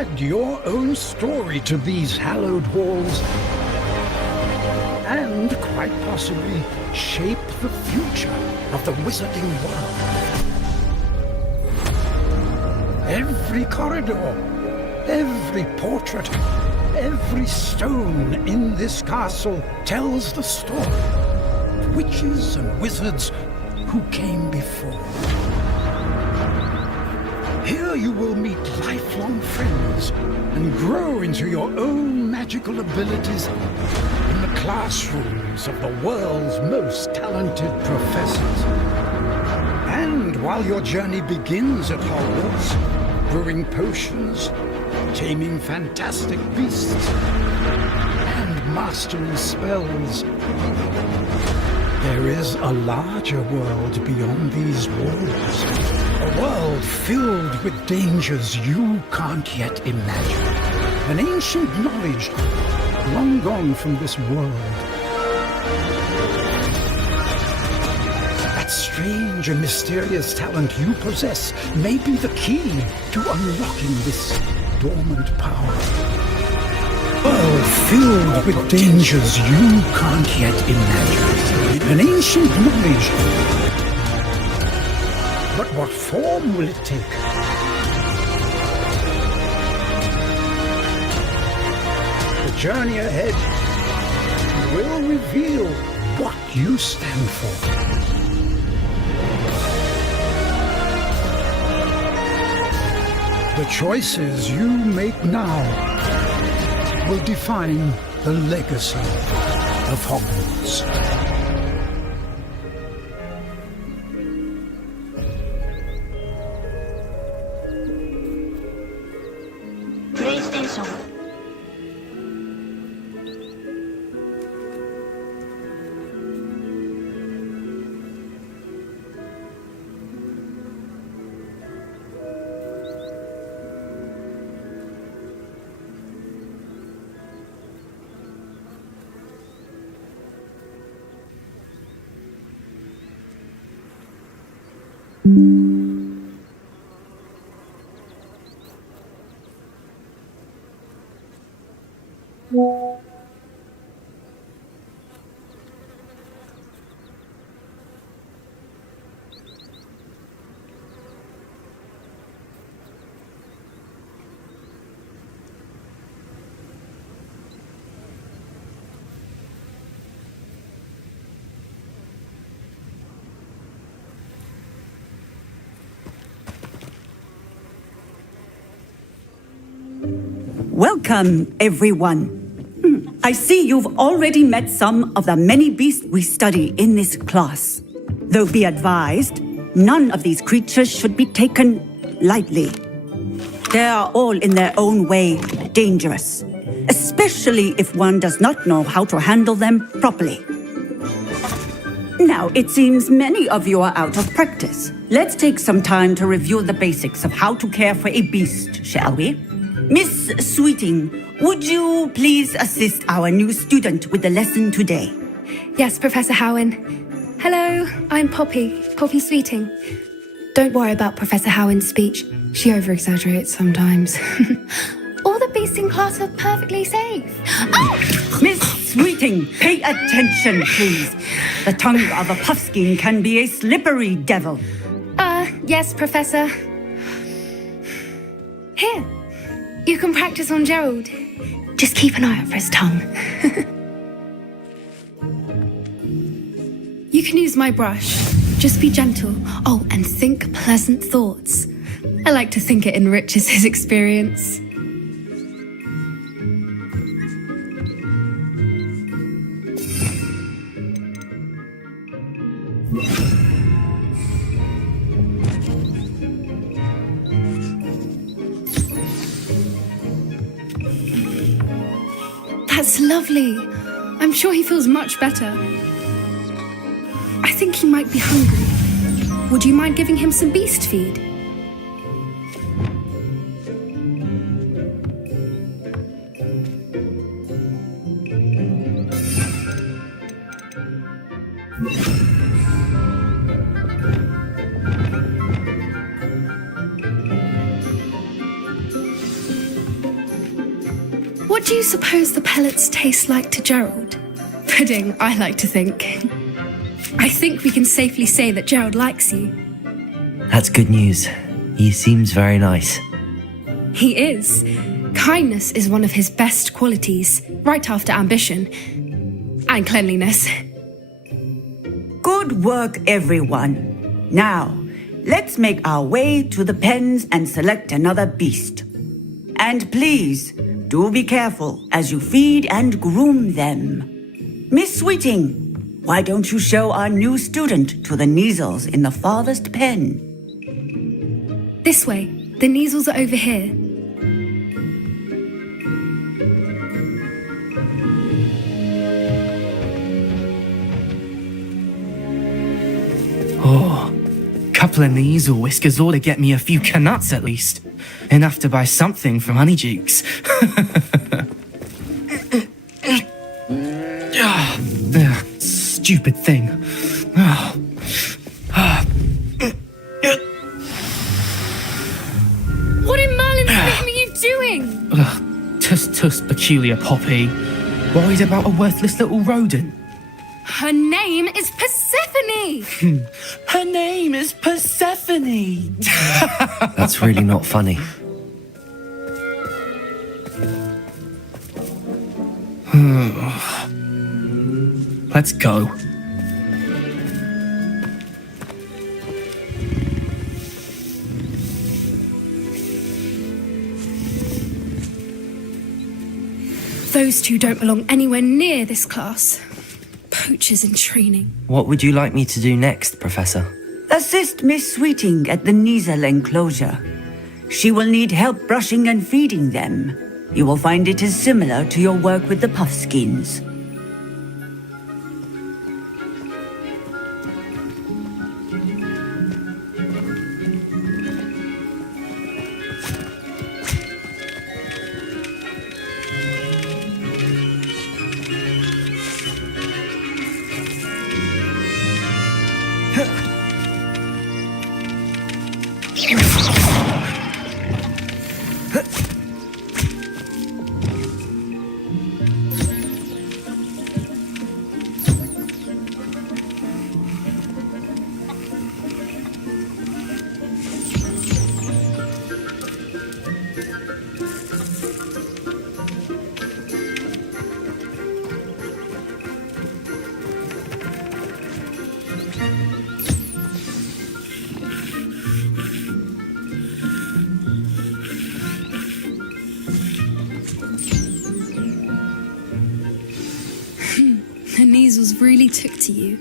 add your own story to these hallowed halls and, quite possibly, shape the future of the wizarding world. Every corridor, every portrait, every stone in this castle tells the story of witches and wizards who came before. Here you will meet lifelong friends and grow into your own magical abilities in the classrooms of the world's most talented professors. And while your journey begins at Hogwarts, brewing potions, taming fantastic beasts, and mastering spells, there is a larger world beyond these walls. A world filled with dangers you can't yet imagine. An ancient knowledge long gone from this world. That strange and mysterious talent you possess may be the key to unlocking this dormant power. A world filled with dangers you can't yet imagine. An ancient knowledge. But what form will it take? The journey ahead will reveal what you stand for. The choices you make now will define the legacy of Hogwarts. Welcome, everyone. I see you've already met some of the many beasts we study in this class. Though be advised, none of these creatures should be taken lightly. They are all in their own way dangerous, especially if one does not know how to handle them properly. Now, it seems many of you are out of practice. Let's take some time to review the basics of how to care for a beast, shall we? Miss Sweeting, would you please assist our new student with the lesson today? Yes, Professor Howen. Hello, I'm Poppy Sweeting. Don't worry about Professor Howen's speech. She over-exaggerates sometimes. All the beasts in class are perfectly safe. Oh! Miss Sweeting, pay attention, please. The tongue of a puffskein can be a slippery devil. Yes, Professor. Here, you can practice on Gerald. Just keep an eye out for his tongue. You can use my brush. Just be gentle. Oh, and think pleasant thoughts. I like to think it enriches his experience. That's lovely. I'm sure he feels much better. I think he might be hungry. Would you mind giving him some beast feed? What do you suppose the pellets taste like to Gerald? Pudding, I like to think. I think we can safely say that Gerald likes you. That's good news. He seems very nice. He is. Kindness is one of his best qualities, right after ambition. And cleanliness. Good work, everyone. Now, let's make our way to the pens and select another beast. And please, do be careful as you feed and groom them. Miss Sweeting, why don't you show our new student to the Kneazles in the farthest pen? This way. The Kneazles are over here. Oh, couple of Kneazle whiskers ought to get me a few canuts at least. Enough to buy something from Honeydukes. Stupid thing. What in Merlin's name are you doing? Tuss, peculiar Poppy. Worried about a worthless little rodent. Her name is Persephone! Her name is Persephone! That's really not funny. Let's go. Those two don't belong anywhere near this class. Poachers in training. What would you like me to do next, Professor? Assist Miss Sweeting at the Kneazle enclosure. She will need help brushing and feeding them. You will find it is similar to your work with the Puffskins. The Kneazles really took to you.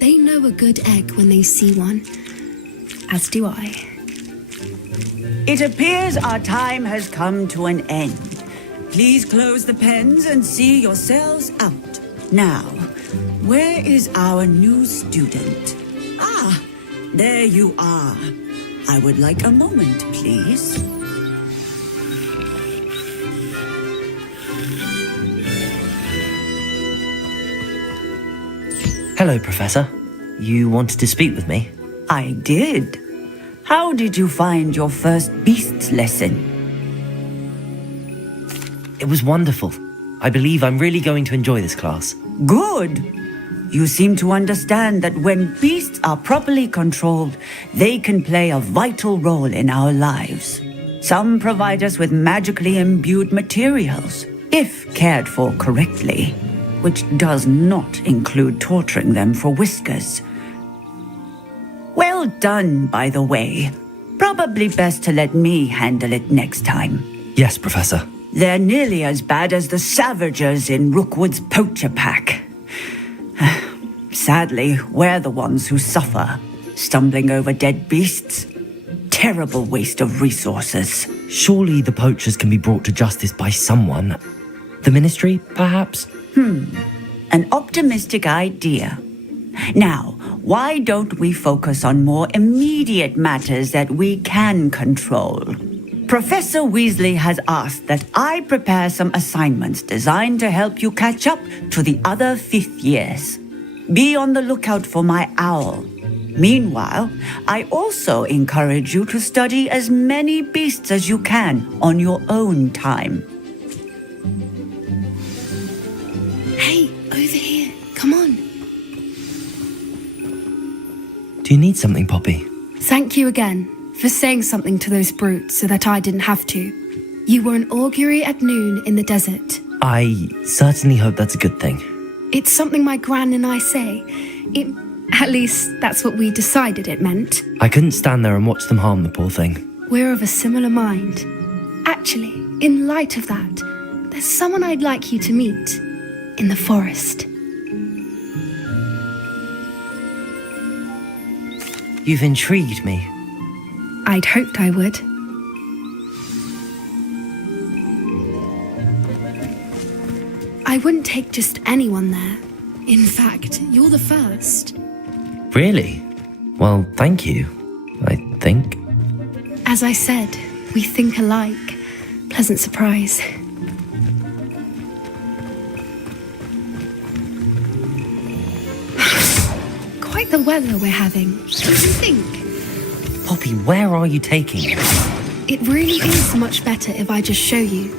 They know a good egg when they see one. As do I. It appears our time has come to an end. Please close the pens and see yourselves out. Now, where is our new student? Ah, there you are. I would like a moment, please. Hello, Professor. You wanted to speak with me? I did. How did you find your first beasts lesson? It was wonderful. I believe I'm really going to enjoy this class. Good. You seem to understand that when beasts are properly controlled, they can play a vital role in our lives. Some provide us with magically imbued materials, if cared for correctly, which does not include torturing them for whiskers. Well done, by the way. Probably best to let me handle it next time. Yes, Professor. They're nearly as bad as the Savagers in Rookwood's poacher pack. Sadly, we're the ones who suffer, stumbling over dead beasts. Terrible waste of resources. Surely the poachers can be brought to justice by someone. The Ministry, perhaps? An optimistic idea. Now, why don't we focus on more immediate matters that we can control? Professor Weasley has asked that I prepare some assignments designed to help you catch up to the other fifth years. Be on the lookout for my owl. Meanwhile, I also encourage you to study as many beasts as you can on your own time. need something, Poppy? Thank you again for saying something to those brutes so that I didn't have to. You were an augury at noon in the desert. I certainly hope that's a good thing. It's something my gran and I say. At least, that's what we decided it meant. I couldn't stand there and watch them harm the poor thing. We're of a similar mind. Actually, in light of that, there's someone I'd like you to meet in the forest. You've intrigued me. I'd hoped I would. I wouldn't take just anyone there. In fact, you're the first. Really? Well, thank you, I think. As I said, we think alike. Pleasant surprise. Quite the weather we're having. What do you think? Poppy, where are you taking me? It really is much better if I just show you.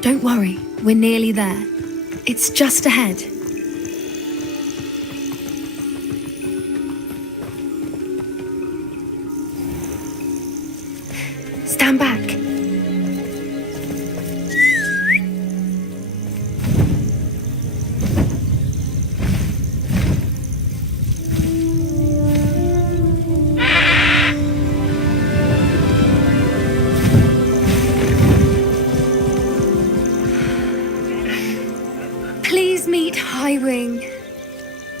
Don't worry, we're nearly there. It's just ahead. Stand back. Please meet Highwing.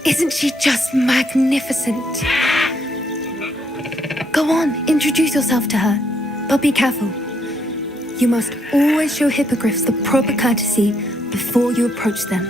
Isn't she just magnificent? Go on, introduce yourself to her. But be careful. You must always show hippogriffs the proper courtesy before you approach them.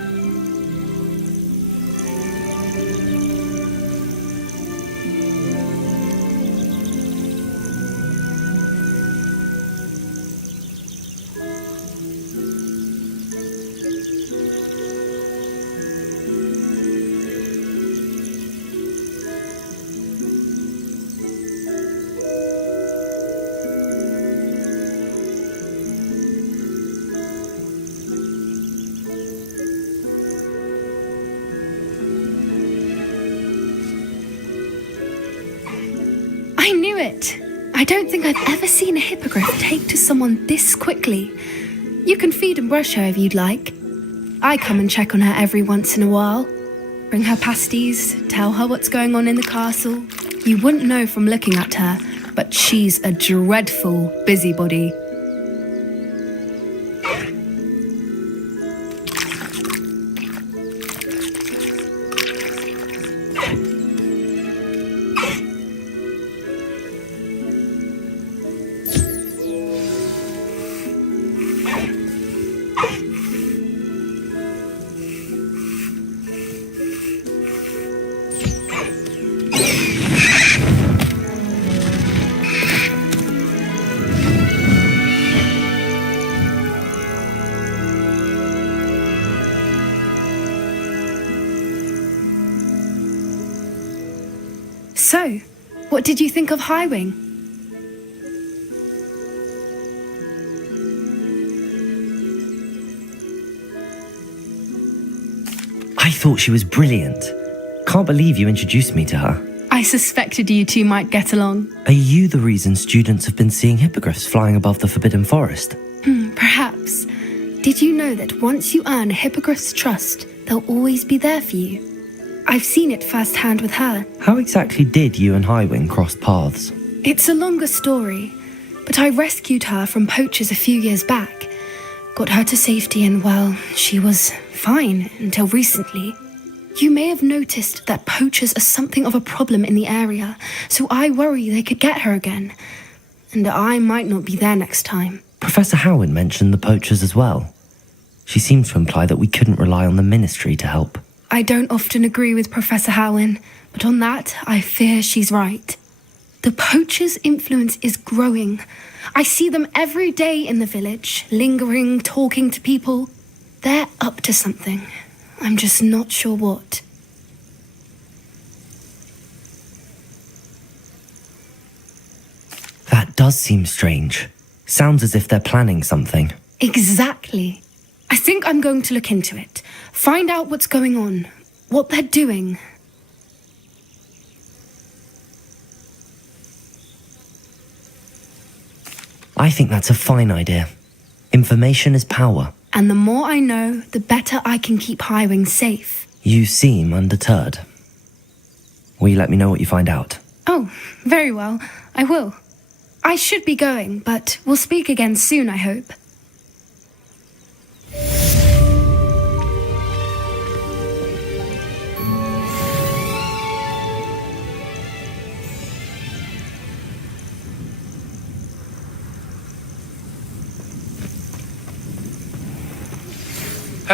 I knew it! I don't think I've ever seen a hippogriff take to someone this quickly. You can feed and brush her if you'd like. I come and check on her every once in a while. Bring her pasties, tell her what's going on in the castle. You wouldn't know from looking at her, but she's a dreadful busybody. So, what did you think of Highwing? I thought she was brilliant. Can't believe you introduced me to her. I suspected you two might get along. Are you the reason students have been seeing hippogriffs flying above the Forbidden Forest? Perhaps. Did you know that once you earn a hippogriff's trust, they'll always be there for you? I've seen it firsthand with her. How exactly did you and Highwing cross paths? It's a longer story, but I rescued her from poachers a few years back. Got her to safety and, well, she was fine until recently. You may have noticed that poachers are something of a problem in the area, so I worry they could get her again. And I might not be there next time. Professor Howard mentioned the poachers as well. She seemed to imply that we couldn't rely on the Ministry to help. I don't often agree with Professor Howin, but on that, I fear she's right. The poachers' influence is growing. I see them every day in the village, lingering, talking to people. They're up to something. I'm just not sure what. That does seem strange. Sounds as if they're planning something. Exactly. I think I'm going to look into it. Find out what's going on, what they're doing. I think that's a fine idea. Information is power. And the more I know, the better I can keep Highwing safe. You seem undeterred. Will you let me know what you find out? Oh, very well. I will. I should be going, but we'll speak again soon, I hope.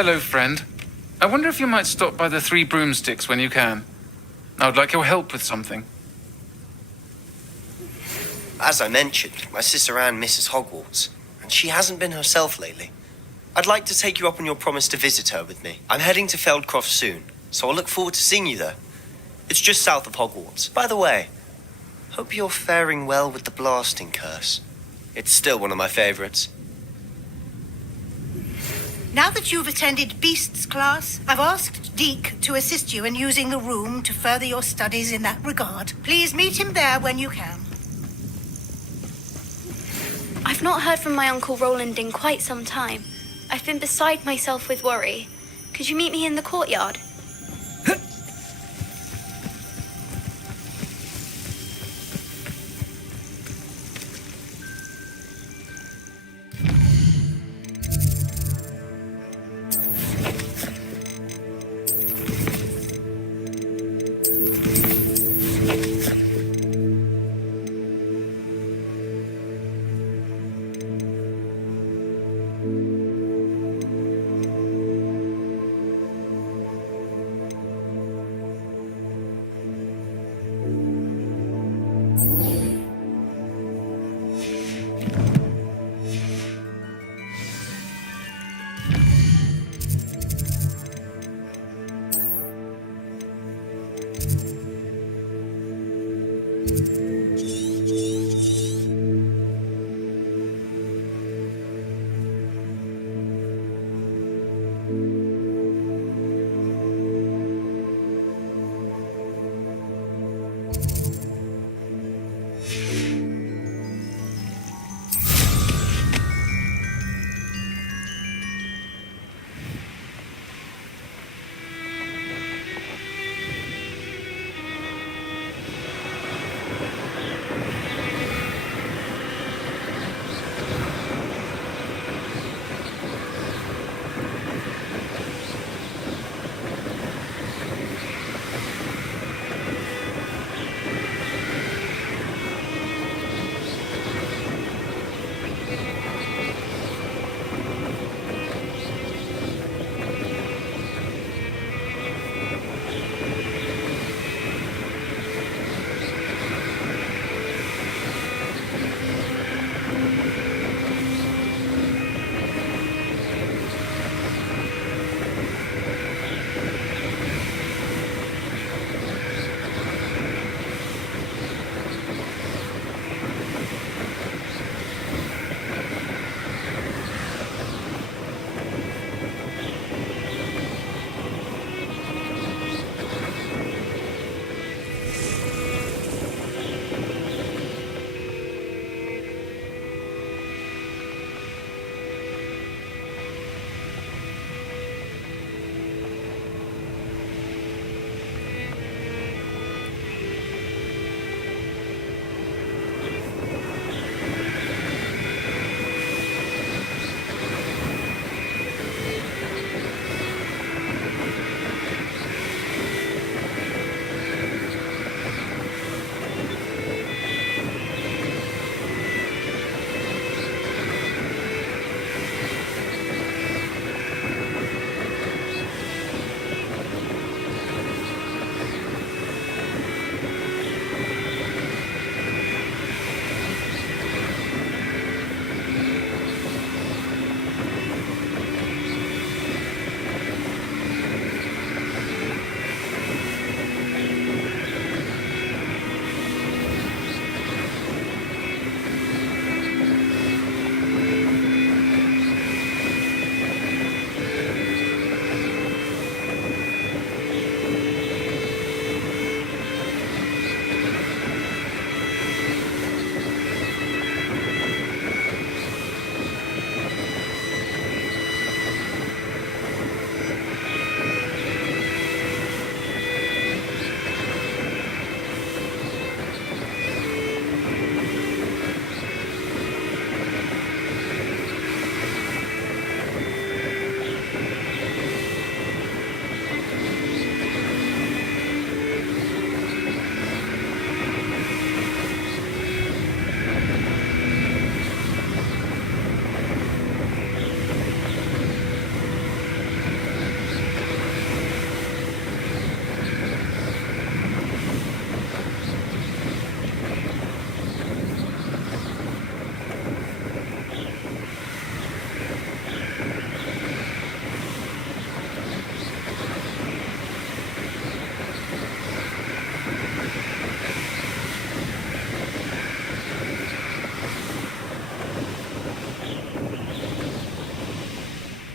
Hello, friend. I wonder if you might stop by the Three Broomsticks when you can. I would like your help with something. As I mentioned, my sister Anne misses Hogwarts, and she hasn't been herself lately. I'd like to take you up on your promise to visit her with me. I'm heading to Feldcroft soon, so I'll look forward to seeing you there. It's just south of Hogwarts. By the way, hope you're faring well with the blasting curse. It's still one of my favorites. Now that you've attended Beasts class, I've asked Deke to assist you in using the room to further your studies in that regard. Please meet him there when you can. I've not heard from my Uncle Roland in quite some time. I've been beside myself with worry. Could you meet me in the courtyard?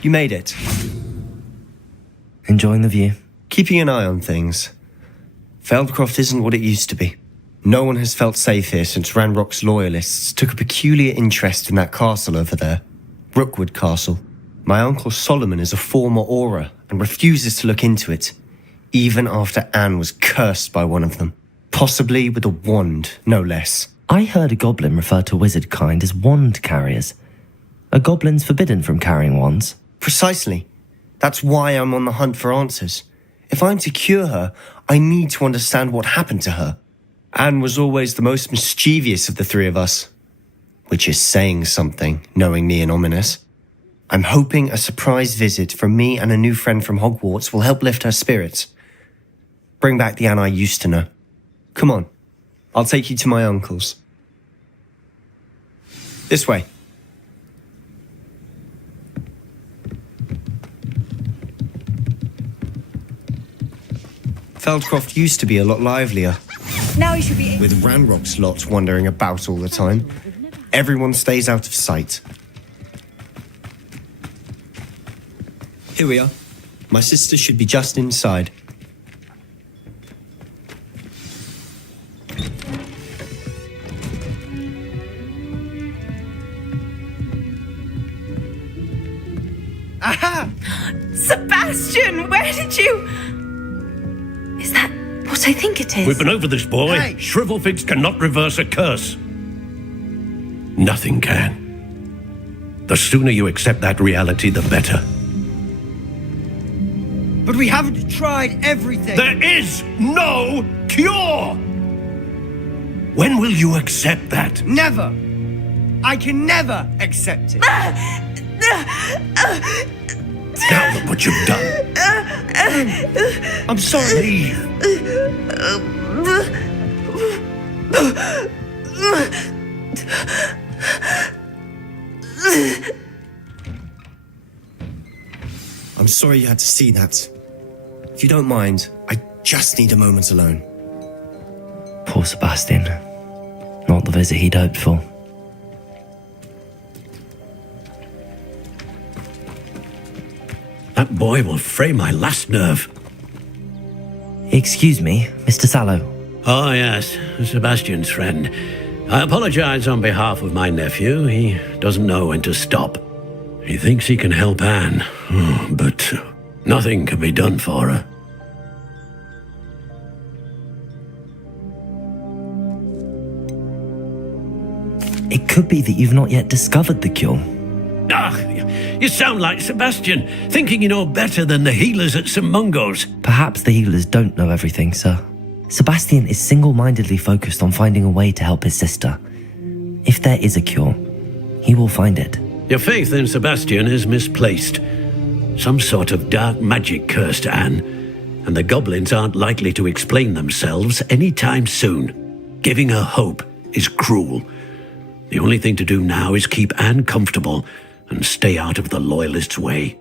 You made it. Enjoying the view? Keeping an eye on things. Feldcroft isn't what it used to be. No one has felt safe here since Ranrock's loyalists took a peculiar interest in that castle over there. Rookwood Castle. My uncle Solomon is a former Auror and refuses to look into it, even after Anne was cursed by one of them. Possibly with a wand, no less. I heard a goblin refer to wizard kind as wand carriers. Are goblins forbidden from carrying wands? Precisely. That's why I'm on the hunt for answers. If I'm to cure her, I need to understand what happened to her. Anne was always the most mischievous of the three of us. Which is saying something, knowing me and Ominous. I'm hoping a surprise visit from me and a new friend from Hogwarts will help lift her spirits. Bring back the Anne I used to know. Come on, I'll take you to my uncle's. This way. Feldcroft used to be a lot livelier. Now you should be... With Ranrock's lot wandering about all the time, everyone stays out of sight. Here we are. My sister should be just inside. Aha! Sebastian, where did you... Is that what I think it is? We've been over this, boy. Hey. Shrivelfigs cannot reverse a curse. Nothing can. The sooner you accept that reality, the better. But we haven't tried everything. There is no cure! When will you accept that? Never. I can never accept it. Now look what you've done. I'm sorry. Leave. I'm sorry you had to see that. If you don't mind, I just need a moment alone. Poor Sebastian. Not the visit he'd hoped for. That boy will fray my last nerve. Excuse me, Mr. Sallow. Oh, yes, Sebastian's friend. I apologize on behalf of my nephew. He doesn't know when to stop. He thinks he can help Anne, but nothing can be done for her. It could be that you've not yet discovered the cure. Ah, you sound like Sebastian, thinking you know better than the healers at St. Mungo's. Perhaps the healers don't know everything, sir. Sebastian is single-mindedly focused on finding a way to help his sister. If there is a cure, he will find it. Your faith in Sebastian is misplaced. Some sort of dark magic cursed Anne, and the goblins aren't likely to explain themselves anytime soon. Giving her hope is cruel. The only thing to do now is keep Anne comfortable and stay out of the Loyalists' way.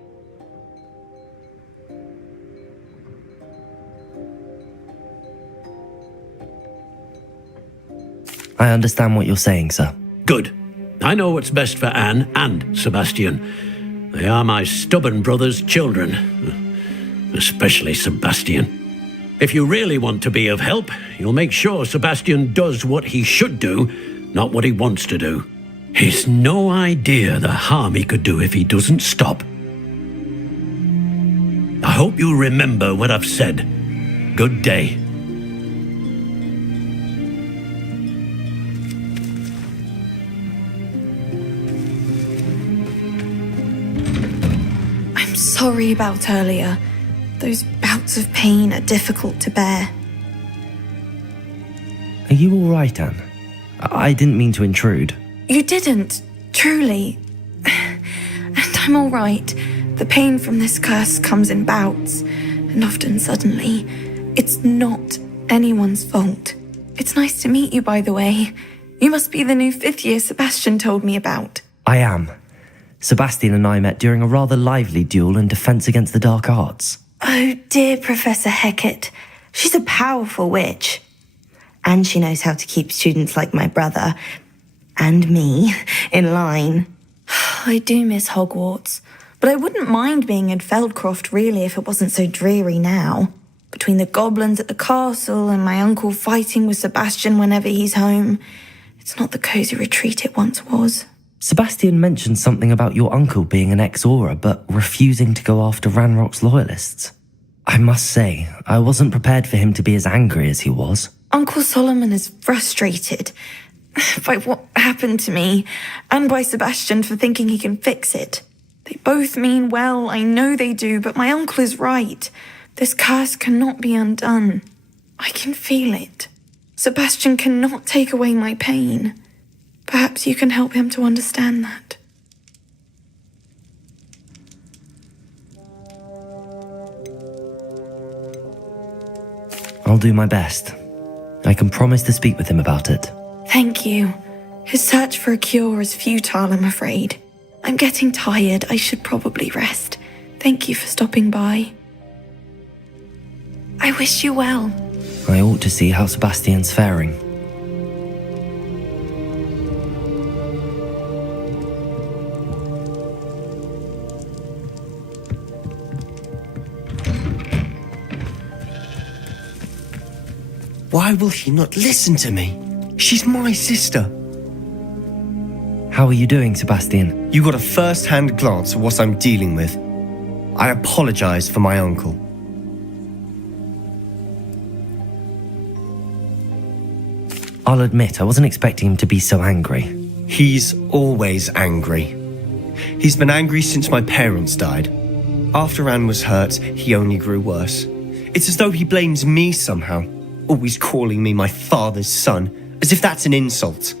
I understand what you're saying, sir. Good. I know what's best for Anne and Sebastian. They are my stubborn brother's children, especially Sebastian. If you really want to be of help, you'll make sure Sebastian does what he should do, not what he wants to do. He's no idea the harm he could do if he doesn't stop. I hope you remember what I've said. Good day. I'm sorry about earlier. Those bouts of pain are difficult to bear. Are you all right, Anne? I didn't mean to intrude. You didn't, truly. And I'm all right. The pain from this curse comes in bouts, and often suddenly. It's not anyone's fault. It's nice to meet you, by the way. You must be the new 5th year Sebastian told me about. I am. Sebastian and I met during a rather lively duel in defense against the dark arts. Oh, dear Professor Hecat. She's a powerful witch. And she knows how to keep students like my brother, and me, in line. I do miss Hogwarts, But I wouldn't mind being in Feldcroft, really, if it wasn't so dreary now. Between the goblins at the castle and my uncle fighting with Sebastian whenever he's home, it's not the cosy retreat it once was. Sebastian mentioned something about your uncle being an ex-Aura, but refusing to go after Ranrock's loyalists. I must say, I wasn't prepared for him to be as angry as he was. Uncle Solomon is frustrated by what happened to me, and by Sebastian for thinking he can fix it. They both mean well, I know they do, but my uncle is right. This curse cannot be undone. I can feel it. Sebastian cannot take away my pain. Perhaps you can help him to understand that. I'll do my best. I can promise to speak with him about it. Thank you. His search for a cure is futile, I'm afraid. I'm getting tired. I should probably rest. Thank you for stopping by. I wish you well. I ought to see how Sebastian's faring. Why will he not listen to me? She's my sister. How are you doing, Sebastian? You got a first-hand glance at what I'm dealing with. I apologize for my uncle. I'll admit, I wasn't expecting him to be so angry. He's always angry. He's been angry since my parents died. After Anne was hurt, he only grew worse. It's as though he blames me somehow, always calling me my father's son, as if that's an insult.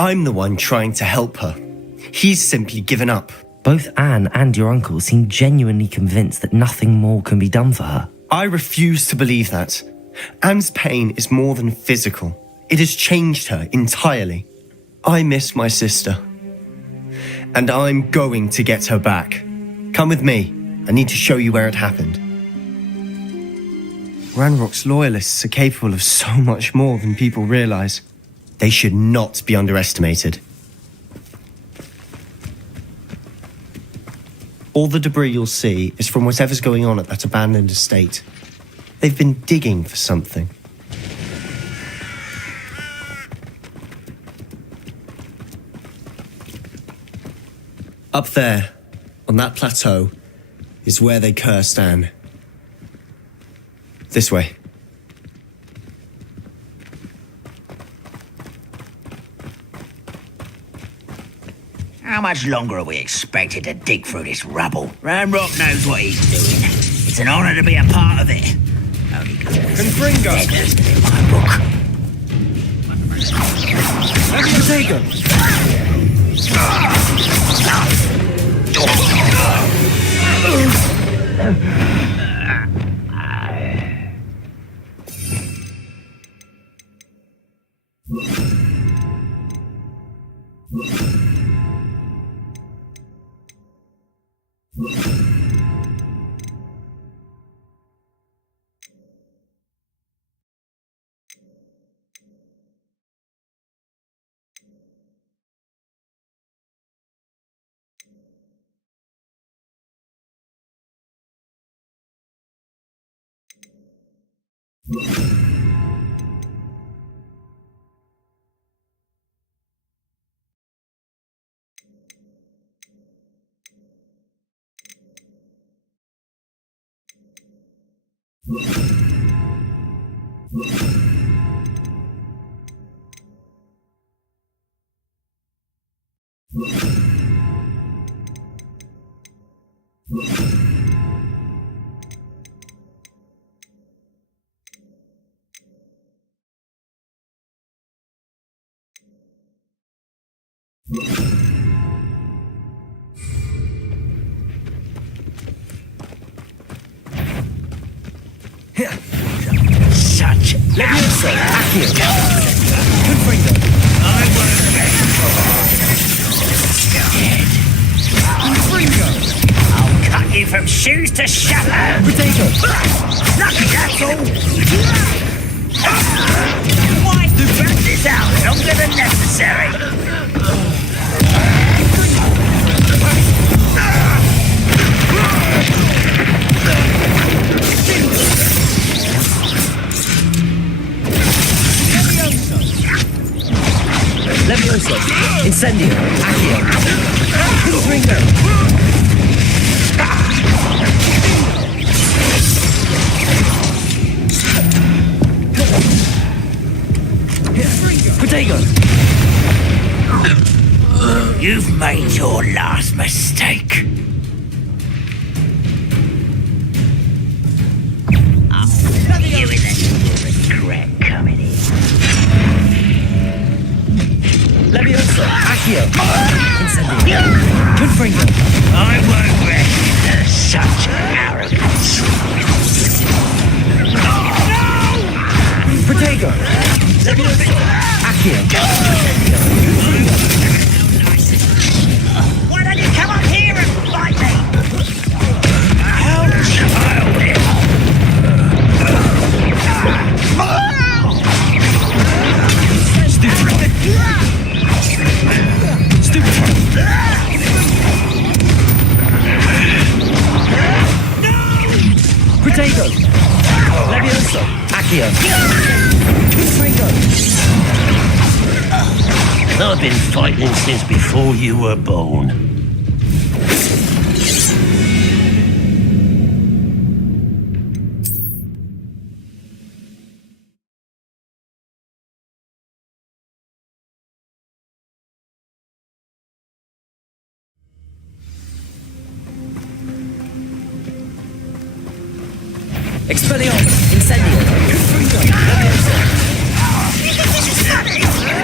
I'm the one trying to help her. He's simply given up. Both Anne and your uncle seem genuinely convinced that nothing more can be done for her. I refuse to believe that. Anne's pain is more than physical. It has changed her entirely. I miss my sister. And I'm going to get her back. Come with me. I need to show you where it happened. Ranrock's loyalists are capable of so much more than people realize. They should not be underestimated. All the debris you'll see is from whatever's going on at that abandoned estate. They've been digging for something. Up there, on that plateau, is where they cursed Anne. This way. How much longer are we expected to dig through this rubble? Ranrock knows what he's doing. It's an honor to be a part of it. Only Confringo! in my book. Such Leviosa, Accio. Confringo. I won't get scared. Confringo. I'll cut you from shoes to shadow. Potato. Lucky that's all. Why to drag this out longer than necessary? Levioso. Incendio. Accio. Confringo. Protego. You've made your last mistake. I'll see you in the regret coming in. Levioso. Accio. Incendio. Confringo. I won't recognize such arrogance. Protego. Levioso. Accio. Why don't you come up here and fight me? How childish! Stupid. Stupid. Protego. Levioso. Accio. Confringo. I've been fighting since before you were born. Expelliarmus. Incendio. Confringo. Levioso.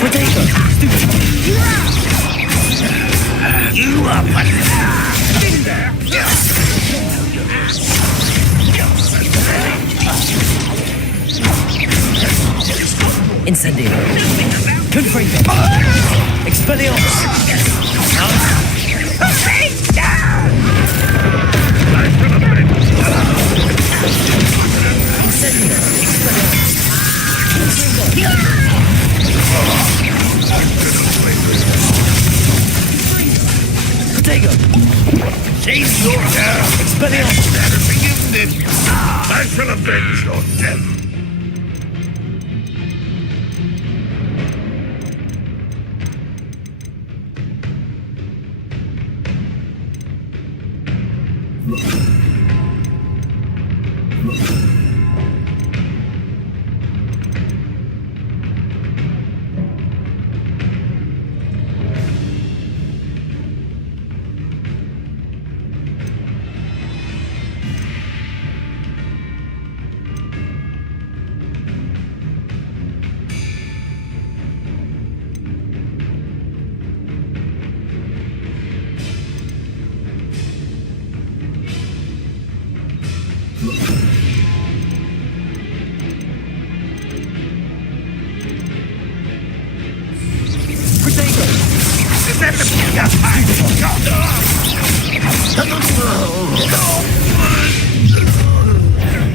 Protego. Stupid. You are in there. Incendio. Confringo. Expelliarmus. Incendio. Protego. Seize your terror. Expelliarmus. I shall avenge your death.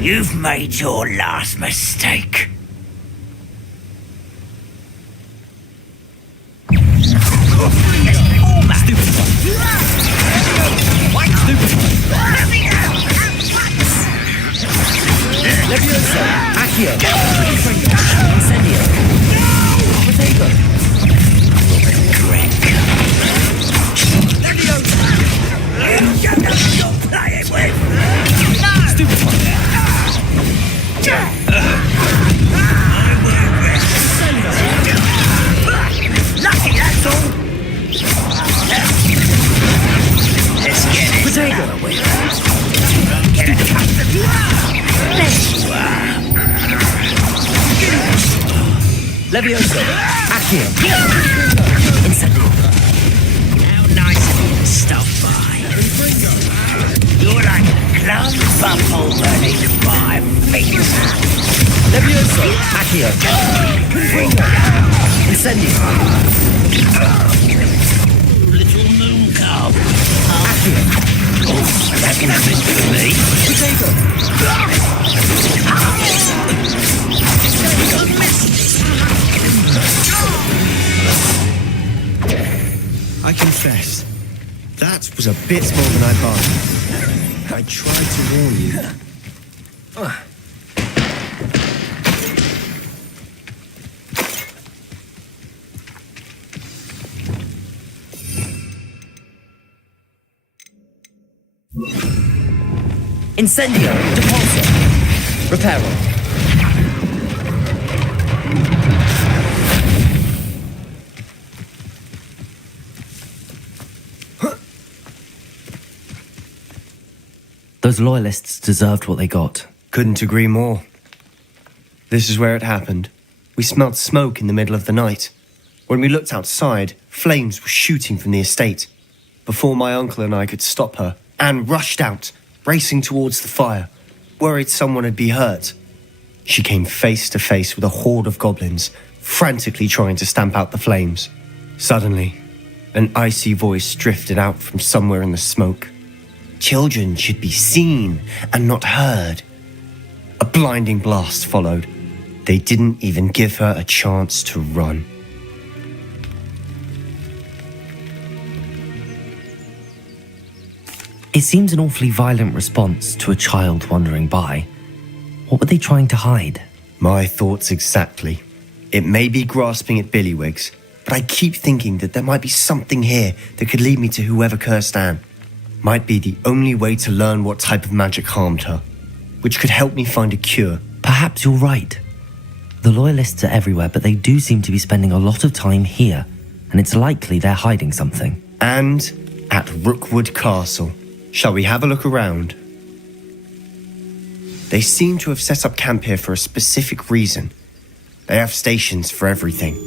You've made your last mistake. Levioso. Accio. Incendio. Protego. You're playing with. Stupid. Lucky, that's all. Let's get it. Protego. Get it. Levioso. Accio. Incendio. How nice of you to stop by. You're like a clump bubble beneath my feet. Levioso. Accio. Confringo. Incendio. Little moon calf. Accio. That was meant for me. Protego. I confess, that was a bit more than I bargained. I tried to warn you. Incendio, Depulsor. Reparo. Those loyalists deserved what they got. Couldn't agree more. This is where it happened. We smelled smoke in the middle of the night. When we looked outside, flames were shooting from the estate. Before my uncle and I could stop her, Anne rushed out, racing towards the fire, worried someone had been hurt. She came face to face with a horde of goblins, frantically trying to stamp out the flames. Suddenly, an icy voice drifted out from somewhere in the smoke. Children should be seen and not heard. A blinding blast followed. They didn't even give her a chance to run. It seems an awfully violent response to a child wandering by. What were they trying to hide? My thoughts exactly. It may be grasping at billywhigs, but I keep thinking that there might be something here that could lead me to whoever cursed Anne. Might be the only way to learn what type of magic harmed her, which could help me find a cure. Perhaps you're right. The loyalists are everywhere, but they do seem to be spending a lot of time here, and it's likely they're hiding something. And at Rookwood Castle. Shall we have a look around? They seem to have set up camp here for a specific reason. They have stations for everything.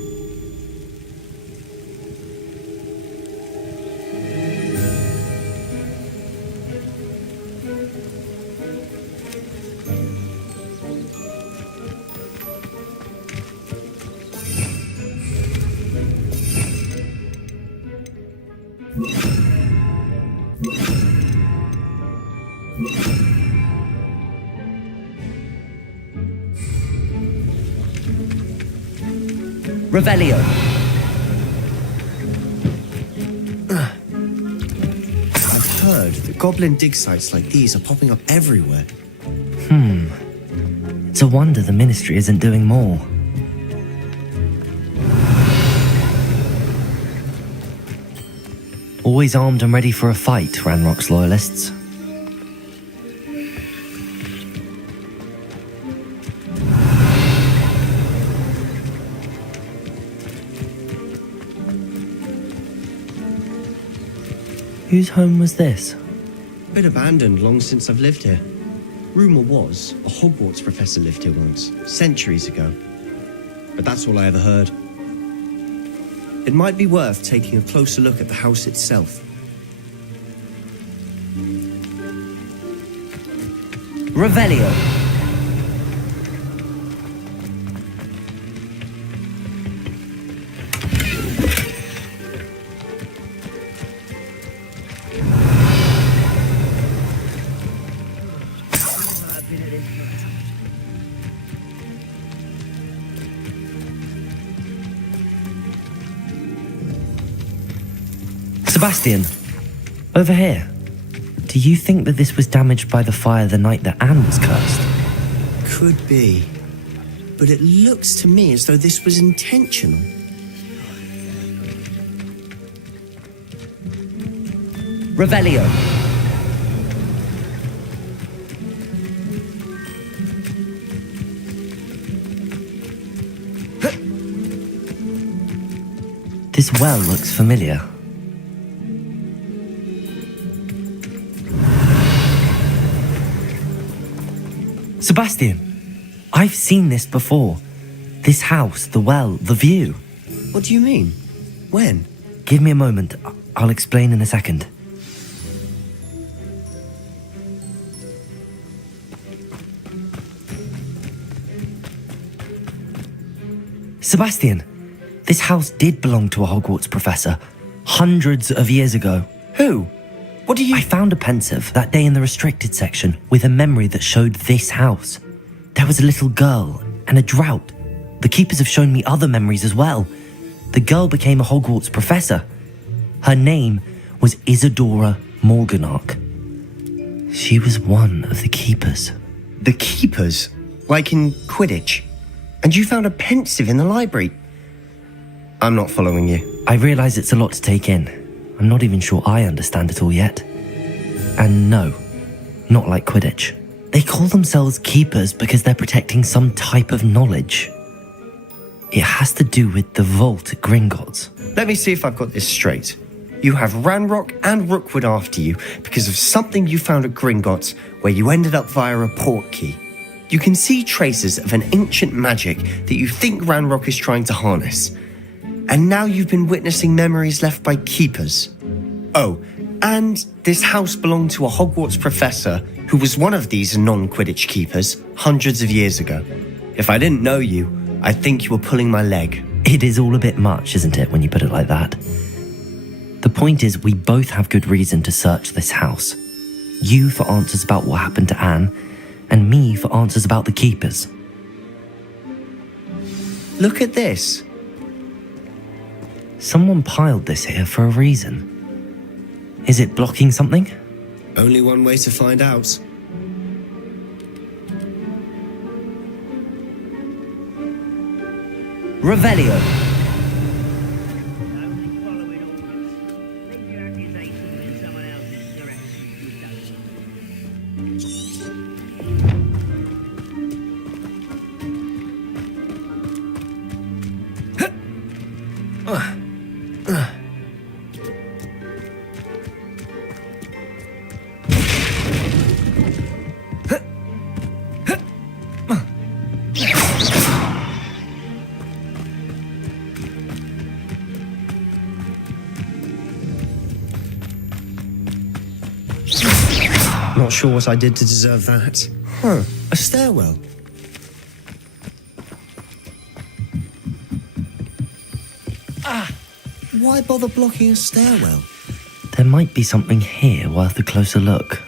Revelio. I've heard that goblin dig sites like these are popping up everywhere. It's a wonder the Ministry isn't doing more. Always armed and ready for a fight, Ranrock's loyalists. Whose home was this? Been abandoned long since I've lived here. Rumour was a Hogwarts professor lived here once, centuries ago. But that's all I ever heard. It might be worth taking a closer look at the house itself. Revelio. Sebastian, over here. Do you think that this was damaged by the fire the night that Anne was cursed? Could be. But it looks to me as though this was intentional. Revelio. This well looks familiar. Sebastian, I've seen this before. This house, the well, the view. What do you mean? When? Give me a moment. I'll explain in a second. Sebastian, this house did belong to a Hogwarts professor hundreds of years ago. Who? What do you... I found a pensive that day in the restricted section with a memory that showed this house. There was a little girl and a drought. The keepers have shown me other memories as well. The girl became a Hogwarts professor. Her name was Isadora Morganach. She was one of the keepers. The keepers? Like in Quidditch? And you found a pensive in the library? I'm not following you. I realise it's a lot to take in. I'm not even sure I understand it all yet. And no, not like Quidditch. They call themselves keepers because they're protecting some type of knowledge. It has to do with the vault at Gringotts. Let me see if I've got this straight. You have Ranrock and Rookwood after you because of something you found at Gringotts where you ended up via a port key. You can see traces of an ancient magic that you think Ranrock is trying to harness. And now you've been witnessing memories left by keepers. Oh, and this house belonged to a Hogwarts professor who was one of these non-Quidditch keepers hundreds of years ago. If I didn't know you, I'd think you were pulling my leg. It is all a bit much, isn't it, when you put it like that? The point is, we both have good reason to search this house. You for answers about what happened to Anne, and me for answers about the keepers. Look at this. Someone piled this here for a reason. Is it blocking something? Only one way to find out. Revelio. Not sure what I did to deserve that. Huh, a stairwell. Why bother blocking a stairwell? There might be something here worth a closer look.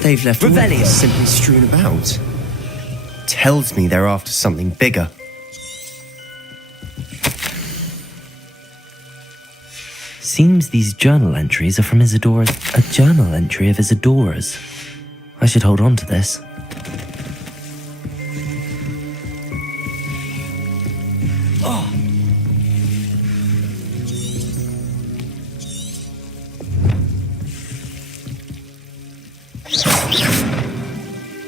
They've left all of Revelio. this simply strewn about. Tells me they're after something bigger. Seems these journal entries are from Isadora's. A journal entry of Isadora's. I should hold on to this.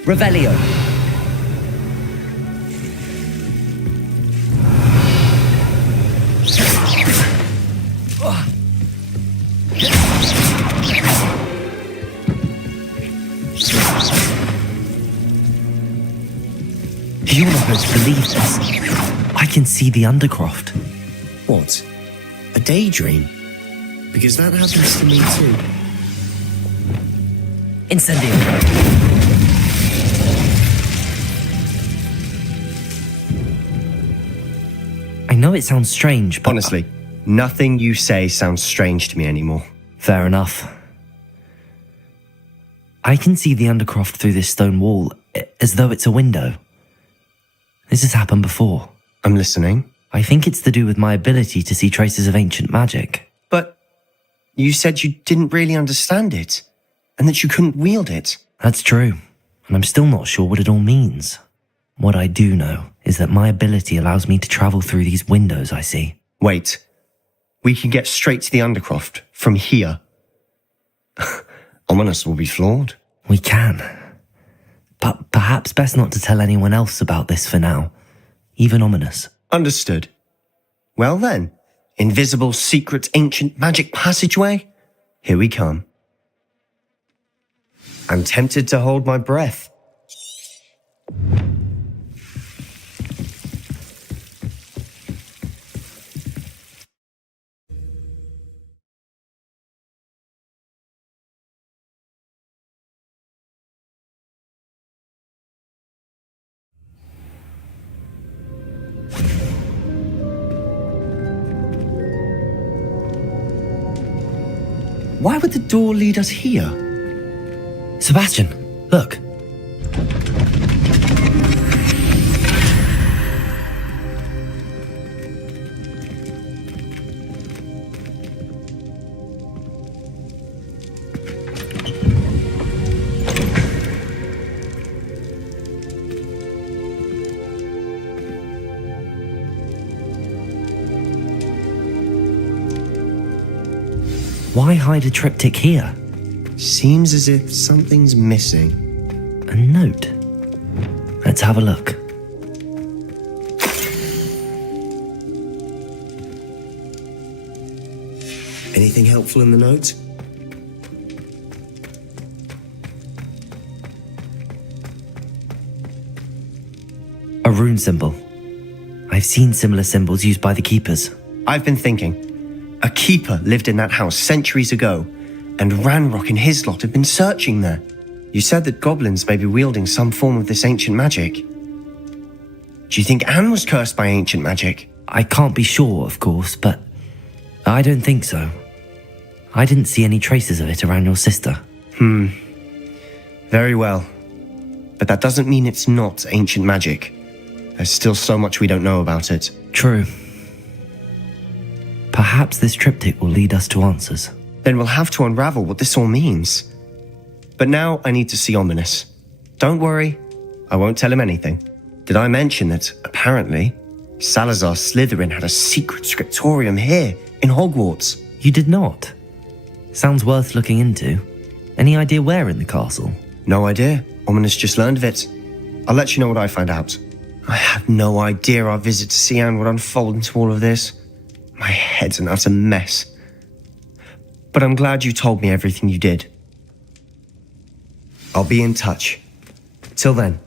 Revelio. You're not going to believe this. I can see the Undercroft. What? A daydream? Because that happens to me too. Incendio. I know it sounds strange, but... Honestly, nothing you say sounds strange to me anymore. Fair enough. I can see the Undercroft through this stone wall, as though it's a window. This has happened before. I'm listening. I think it's to do with my ability to see traces of ancient magic. But you said you didn't really understand it, and that you couldn't wield it. That's true, and I'm still not sure what it all means. What I do know is that my ability allows me to travel through these windows I see. Wait, we can get straight to the Undercroft from here. Ominous will be flawed. We can. But perhaps best not to tell anyone else about this for now. Even Ominous. Understood. Well then, invisible, secret, ancient magic passageway? Here we come. I'm tempted to hold my breath. Why would the door lead us here? Sebastian, look. Why hide a triptych here? Seems as if something's missing. A note. Let's have a look. Anything helpful in the note? A rune symbol. I've seen similar symbols used by the keepers. I've been thinking. A keeper lived in that house centuries ago, and Ranrock and his lot have been searching there. You said that goblins may be wielding some form of this ancient magic. Do you think Anne was cursed by ancient magic? I can't be sure, of course, but I don't think so. I didn't see any traces of it around your sister. Very well. But that doesn't mean it's not ancient magic. There's still so much we don't know about it. True. Perhaps this triptych will lead us to answers. Then we'll have to unravel what this all means. But now I need to see Ominous. Don't worry, I won't tell him anything. Did I mention that, apparently, Salazar Slytherin had a secret scriptorium here in Hogwarts? You did not? Sounds worth looking into. Any idea where in the castle? No idea. Ominous just learned of it. I'll let you know what I find out. I had no idea our visit to Cian would unfold into all of this. My head's an utter mess. But I'm glad you told me everything you did. I'll be in touch. Till then.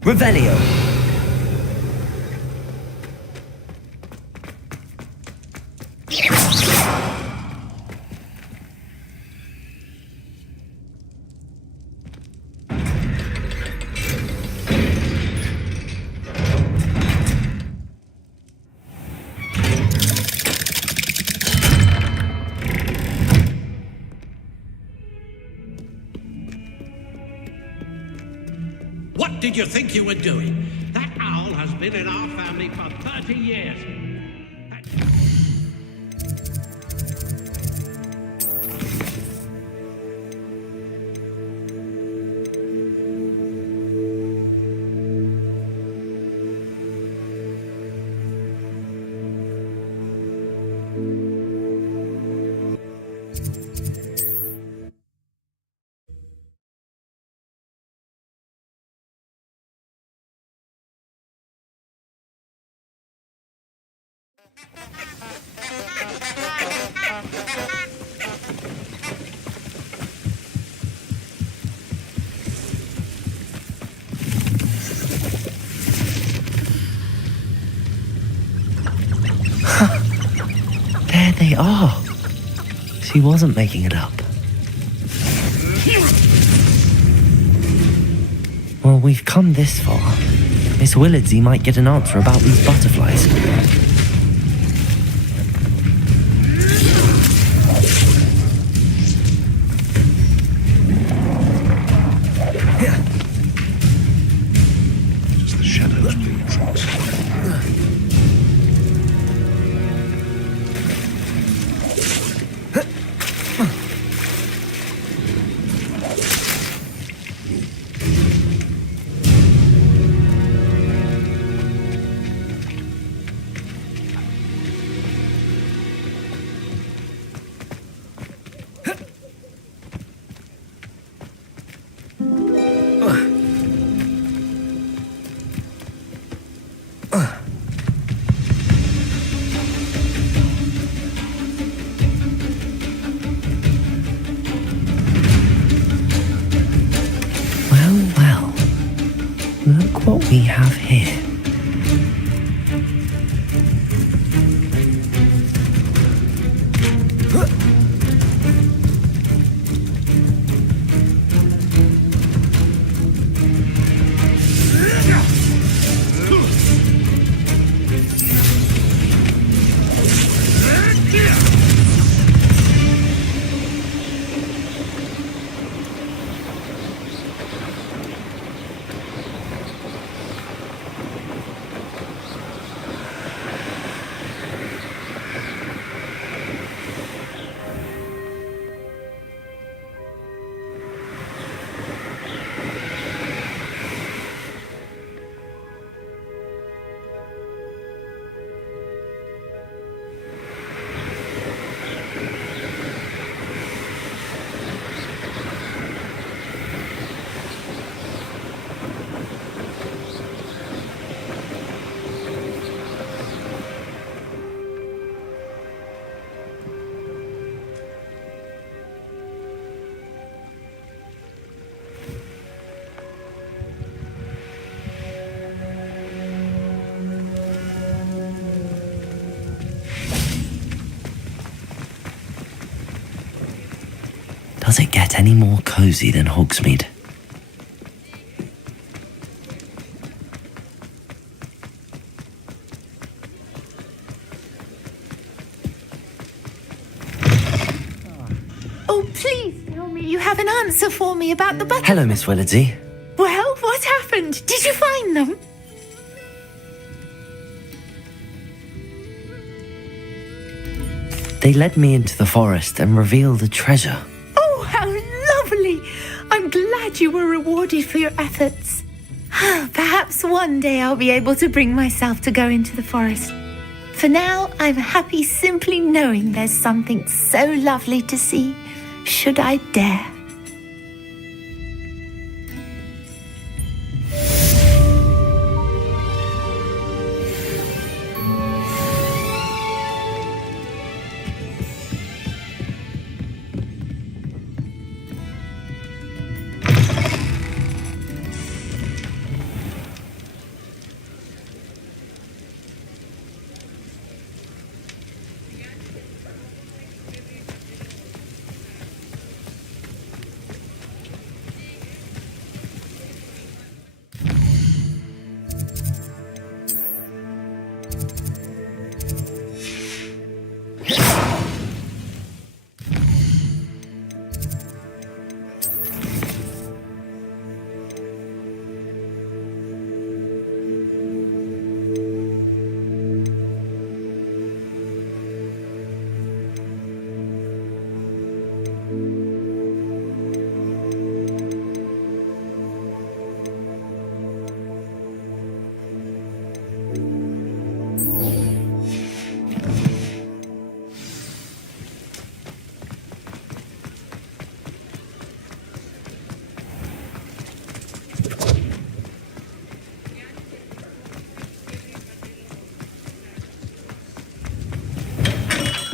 Revelio. What did you think you were doing? That owl has been in our family for 30 years. There they are. She wasn't making it up. Well, we've come this far. Miss Willardsey might get an answer about these butterflies. Just the shadows, please. Does it get any more cozy than Hogsmeade? Oh, please tell me you have an answer for me about the buttons. Hello, Miss Willardsey. Well, what happened? Did you find them? They led me into the forest and revealed a treasure. Oh, how lovely! I'm glad you were rewarded for your efforts. Perhaps one day I'll be able to bring myself to go into the forest. For now, I'm happy simply knowing there's something so lovely to see, should I dare.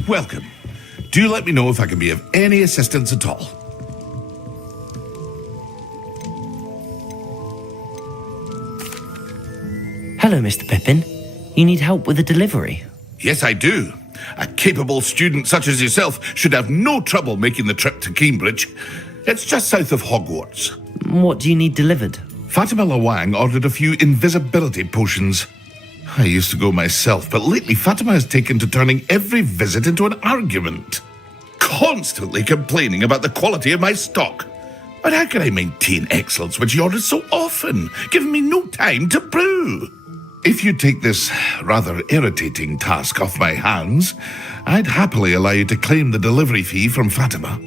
Welcome. Do let me know if I can be of any assistance at all. Hello, Mr. Pippin. You need help with a delivery? Yes, I do. A capable student such as yourself should have no trouble making the trip to Cambridge. It's just south of Hogwarts. What do you need delivered? Fatima Lawang ordered a few invisibility potions. I used to go myself, but lately Fatima has taken to turning every visit into an argument. Constantly complaining about the quality of my stock. But how can I maintain excellence when she orders so often, giving me no time to brew? If you take this rather irritating task off my hands, I'd happily allow you to claim the delivery fee from Fatima.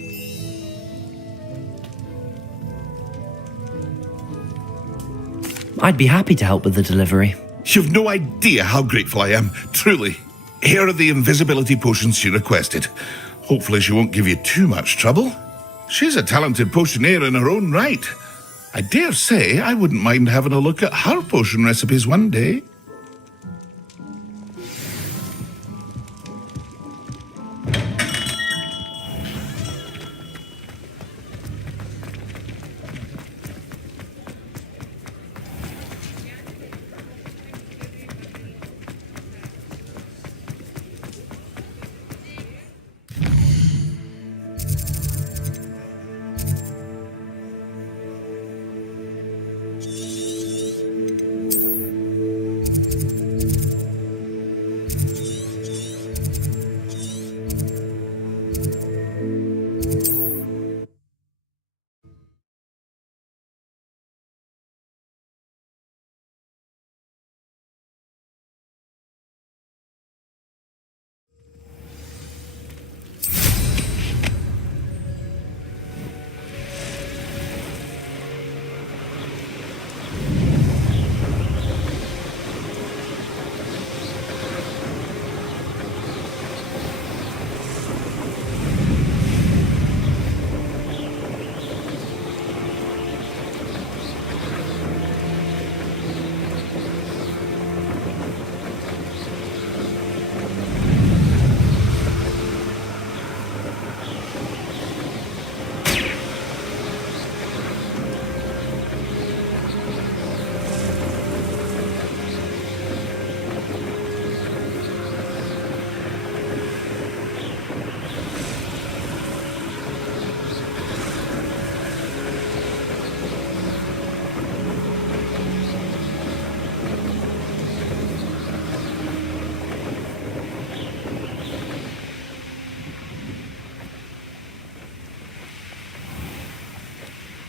I'd be happy to help with the delivery. You've no idea how grateful I am, truly. Here are the invisibility potions she requested. Hopefully she won't give you too much trouble. She's a talented potioneer in her own right. I dare say I wouldn't mind having a look at her potion recipes one day.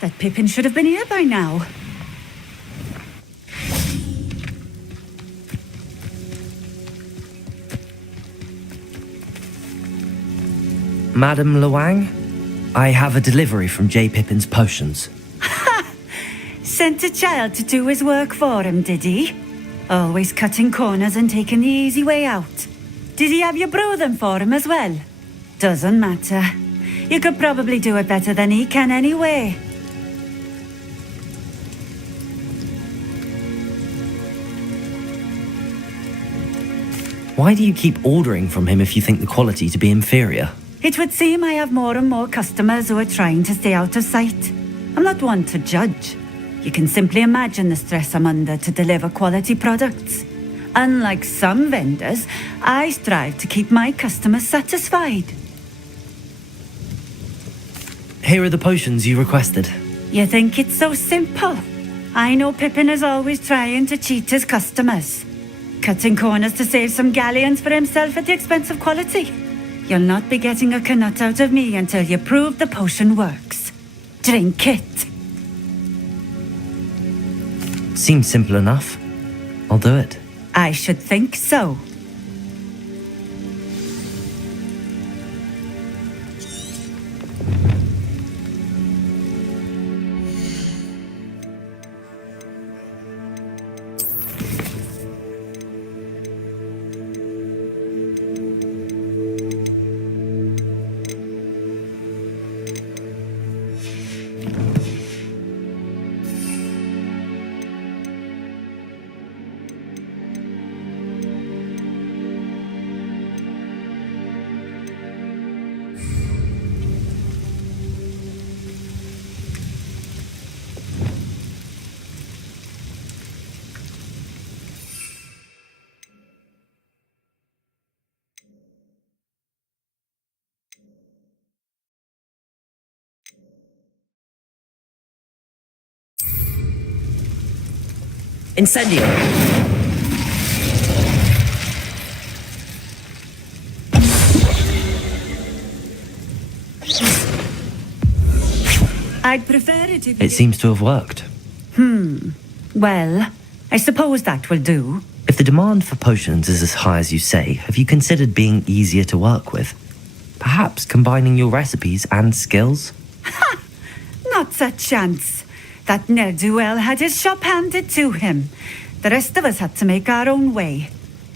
that Pippin should have been here by now. Madam Luang, I have a delivery from J. Pippin's potions. Sent a child to do his work for him, did he? Always cutting corners and taking the easy way out. Did he have you brew them for him as well? Doesn't matter. You could probably do it better than he can anyway. Why do you keep ordering from him if you think the quality to be inferior? It would seem I have more and more customers who are trying to stay out of sight. I'm not one to judge. You can simply imagine the stress I'm under to deliver quality products. Unlike some vendors, I strive to keep my customers satisfied. Here are the potions you requested. You think it's so simple? I know Pippin is always trying to cheat his customers. Cutting corners to save some galleons for himself at the expense of quality. You'll not be getting a canut out of me until you prove the potion works. Drink it. Seems simple enough. I'll do it. I should think so. Incendio! I'd prefer it if It seems to have worked. Well, I suppose that will do. If the demand for potions is as high as you say, have you considered being easier to work with? Perhaps combining your recipes and skills? Not a chance. That ne'er-do-well had his shop handed to him. The rest of us had to make our own way.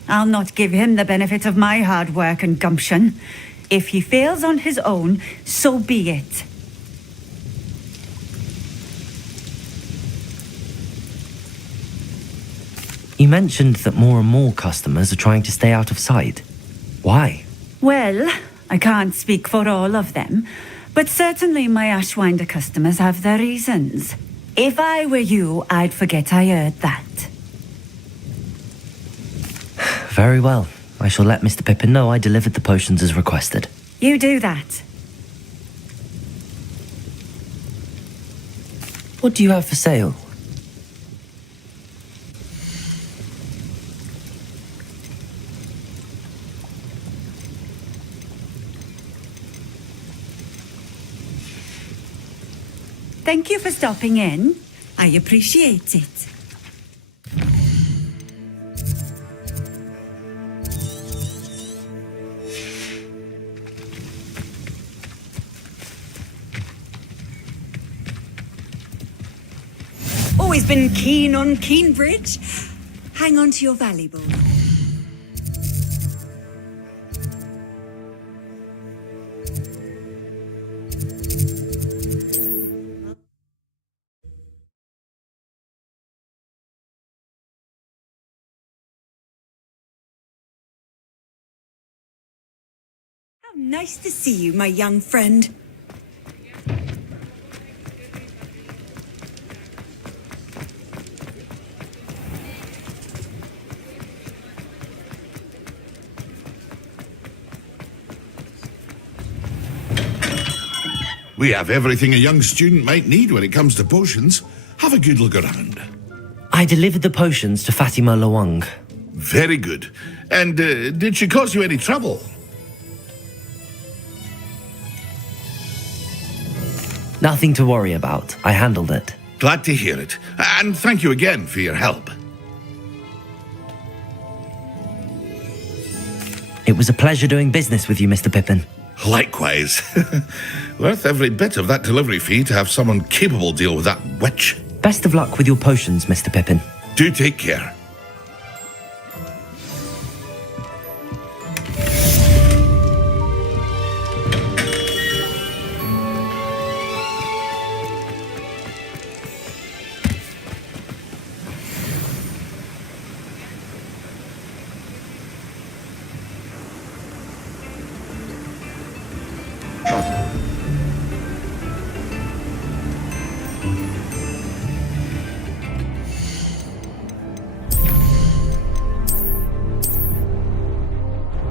I'll not give him the benefit of my hard work and gumption. If he fails on his own, so be it. You mentioned that more and more customers are trying to stay out of sight. Why? Well, I can't speak for all of them, but certainly my Ashwinder customers have their reasons. If I were you, I'd forget I heard that. Very well. I shall let Mr. Pippin know I delivered the potions as requested. You do that. What do you have for sale? Thank you for stopping in. I appreciate it. Always been keen on Keenbridge. Hang on to your valuable. How nice to see you, my young friend. We have everything a young student might need when it comes to potions. Have a good look around. I delivered the potions to Fatima Luang. Very good. And did she cause you any trouble? Nothing to worry about. I handled it. Glad to hear it. And thank you again for your help. It was a pleasure doing business with you, Mr. Pippin. Likewise. Worth every bit of that delivery fee to have someone capable deal with that witch. Best of luck with your potions, Mr. Pippin. Do take care.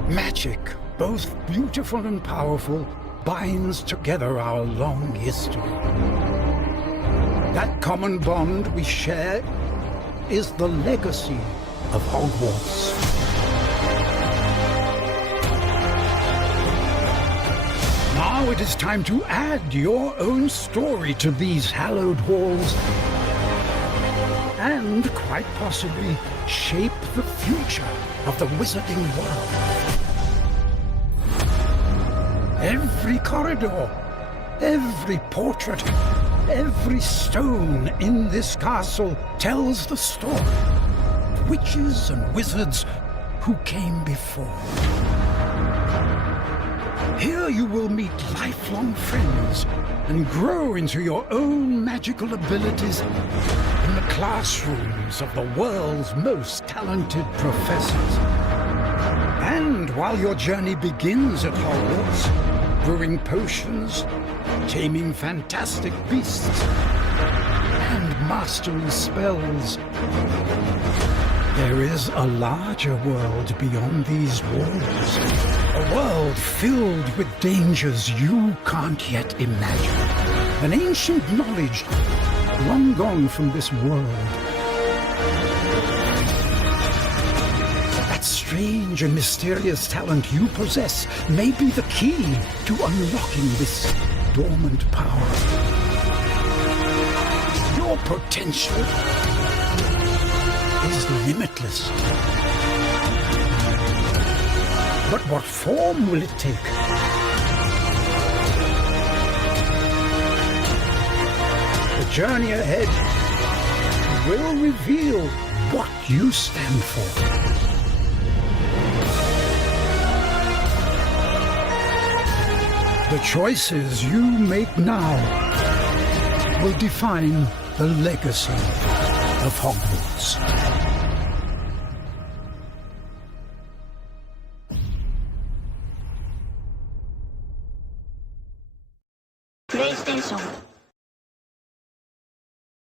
Magic, both beautiful and powerful, binds together our long history. That common bond we share is the legacy of Hogwarts. Now it is time to add your own story to these hallowed halls and, quite possibly, shape the future of the wizarding world. Every corridor, every portrait, every stone in this castle tells the story of witches and wizards who came before. Here you will meet lifelong friends and grow into your own magical abilities in the classrooms of the world's most talented professors. And while your journey begins at Hogwarts, brewing potions, taming fantastic beasts, and mastering spells, there is a larger world beyond these walls. A world filled with dangers you can't yet imagine. An ancient knowledge long gone from this world. That strange and mysterious talent you possess may be the key to unlocking this dormant power. Your potential is limitless. But what form will it take? The journey ahead will reveal what you stand for. The choices you make now will define the legacy of Hogwarts. PlayStation